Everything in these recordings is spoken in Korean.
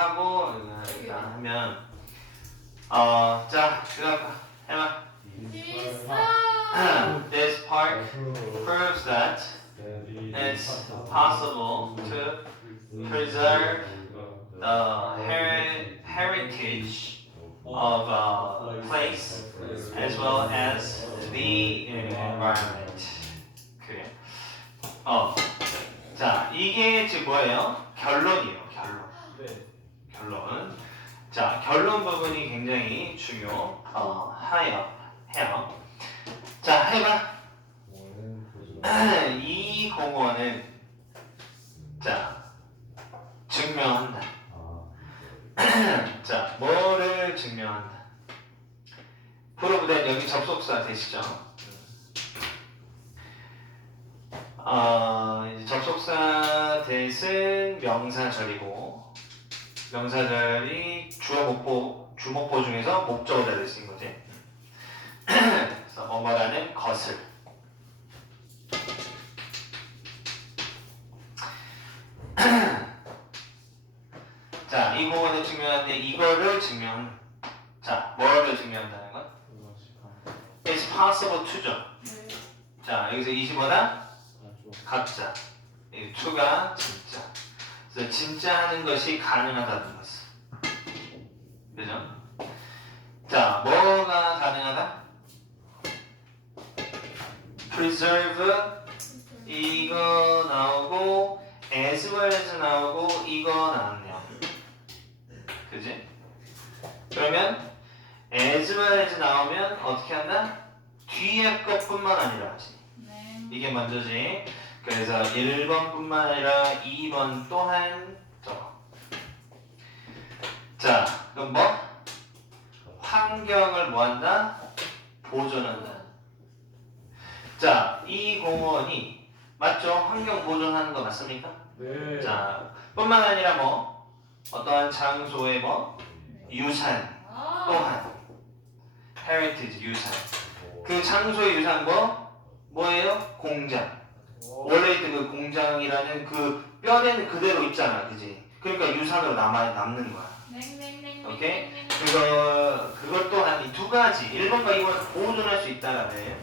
하고 어, 일단 하면 어자 그다음 해봐. This This part proves that it's possible to preserve the heri- heritage of a place as well as the environment. 그래. 어. 자, 이게 지금 뭐예요? 결론이에요. 결론. 결론. 자, 결론 부분이 굉장히 중요. 어, 하여 해요. 자, 해봐. 이 공원은 자 증명한다. 자, 뭐를 증명한다? 프로브된 여기 접속사 되시죠? 어, 접속사 대신 명사절이고 명사절이 주어 목보 주목보 중에서 목적어다 될수 있는 거지. 그래서 뭐뭐라는 것을 자, 이 공원을 증명하는데 이거를 증명 자, 뭐를 증명한다는 건? It's possible to죠. 자, 여기서 25다 각자. 이 to가 진짜. 그래서 진짜 하는 것이 가능하다는 것을. 그죠? 자, 뭐가 가능하다? preserve 이거 나오고 as well as 나오고 이거 나왔네요. 그지? 그러면 as well as 나오면 어떻게 한다? 뒤에 것뿐만 아니라 하지. 이게 먼저지. 그래서 1번뿐만 아니라 2번 또한 저거. 자, 그럼 뭐? 환경을 뭐한다? 보존한다. 자, 이 공원이 맞죠? 환경 보존하는 거 맞습니까? 자, 뿐만 아니라 뭐 어떠한 장소의 뭐 유산 또한 heritage 유산. 그 장소의 유산 뭐 뭐예요? 공장. 원래 있던 그 공장이라는 그 뼈는 그대로 있잖아, 그지? 그러니까 유산으로 남아 남는 거야. 오케이? 그거 그것 또한 이 두 가지 1번과 2번을 보존할 수 있다라는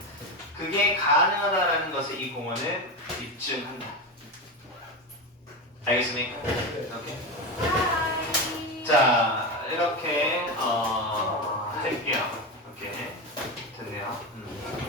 그게 가능하다라는 것을 이 공원은 입증한다. 알겠습니까? 오케이. 자 이렇게 어, 할게요. 오케이. 됐네요. 음.